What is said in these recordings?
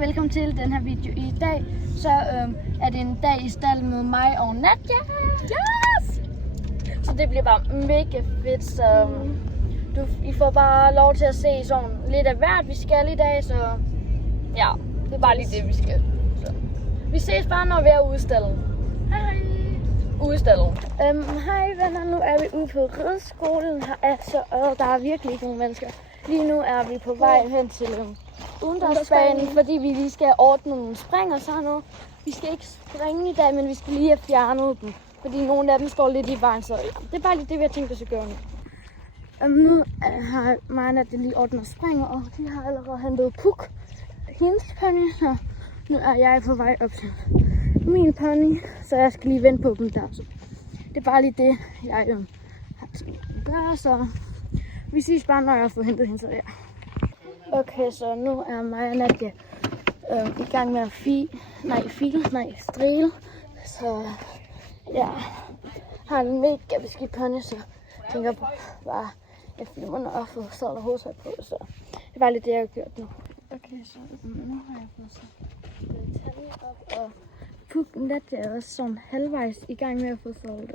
og velkommen til den her video. I dag så er det en dag i stald med mig og Nadia. Yes! Så det bliver bare mega fedt. Så I får bare lov til at se sådan lidt af hvert vi skal i dag. Så ja, det er bare lige det vi skal. Så vi ses bare når vi er ude i stalden. Hej. Ude i stalden. Hej venner, nu er vi ude på rideskolen. Der er virkelig ikke nogen mennesker. Lige nu er vi på vej hen til udendørsbanen, fordi vi lige skal ordne nogle spring og sådan noget. Vi skal ikke springe i dag, men vi skal lige have fjernet dem, fordi nogle af dem står lidt i vejen, så det er bare lige det, vi har tænkt os at gøre nu. Nu har mig og Nadia lige ordnet spring, og de har allerede hentet Puk, hendes pony, så nu er jeg på vej op til min pony, så jeg skal lige vente på dem der. Så det er bare lige det, jeg har tænkt at gøre, så vi ses bare, når jeg har fået hentet hende, så ja. Okay, så nu er mig og Nadia i gang med at strile. Så ja, har en mega beskidt pony, så jeg tænker bare, jeg filmer når jeg får sådan og hovedtøj på, så det er bare lidt det, jeg har gjort nu. Okay, så nu har jeg fået så talje op, og Puk Nadia er også sådan halvvejs i gang med at få solgt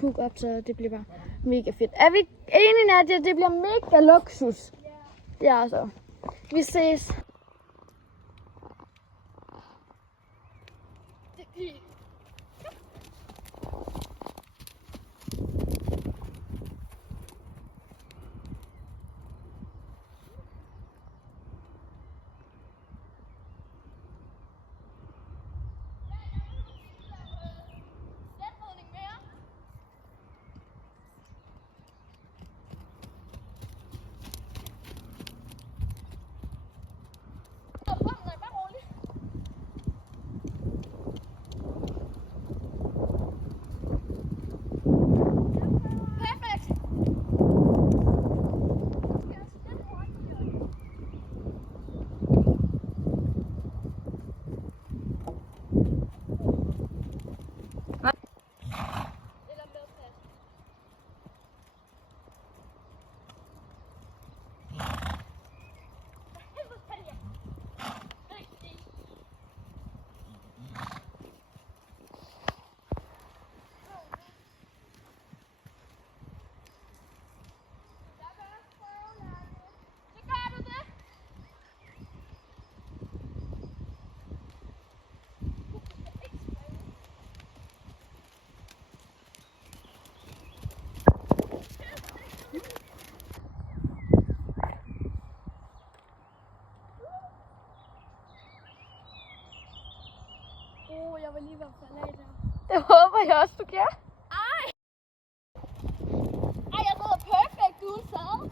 Puk op, så det bliver bare mega fedt. Er vi enige, Nadia? Det bliver mega luksus. Ja, så. Vi ses. Jeg var lige ved at falde af der. Det håber jeg også, du kan. Ej, jeg sidder perfekt uden sad.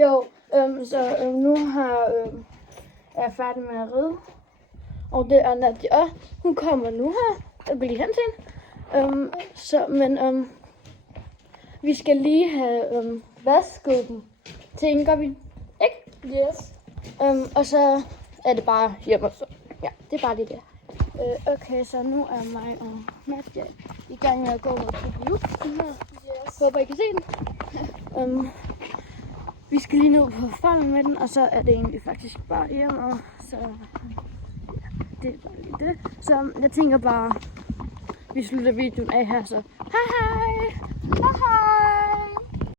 Jo, nu er jeg færdig med at ride. Og det er Nadia. Hun kommer nu her. Jeg går lige hen til hende. Vi skal lige have vasket dem. Tænker vi. Ikke? Yes. Og så er det bare hjemme. Så ja, det er bare lige det. Okay, så nu er mig og Nadia i gang med at gå over til Beauty her. Yes. Håber I kan se den. Vi skal lige ned på farmen med den, og så er det egentlig faktisk bare hjem, og så ja, det er bare lige det. Så jeg tænker bare, vi slutter videoen af her, så hej hej! Hej hej!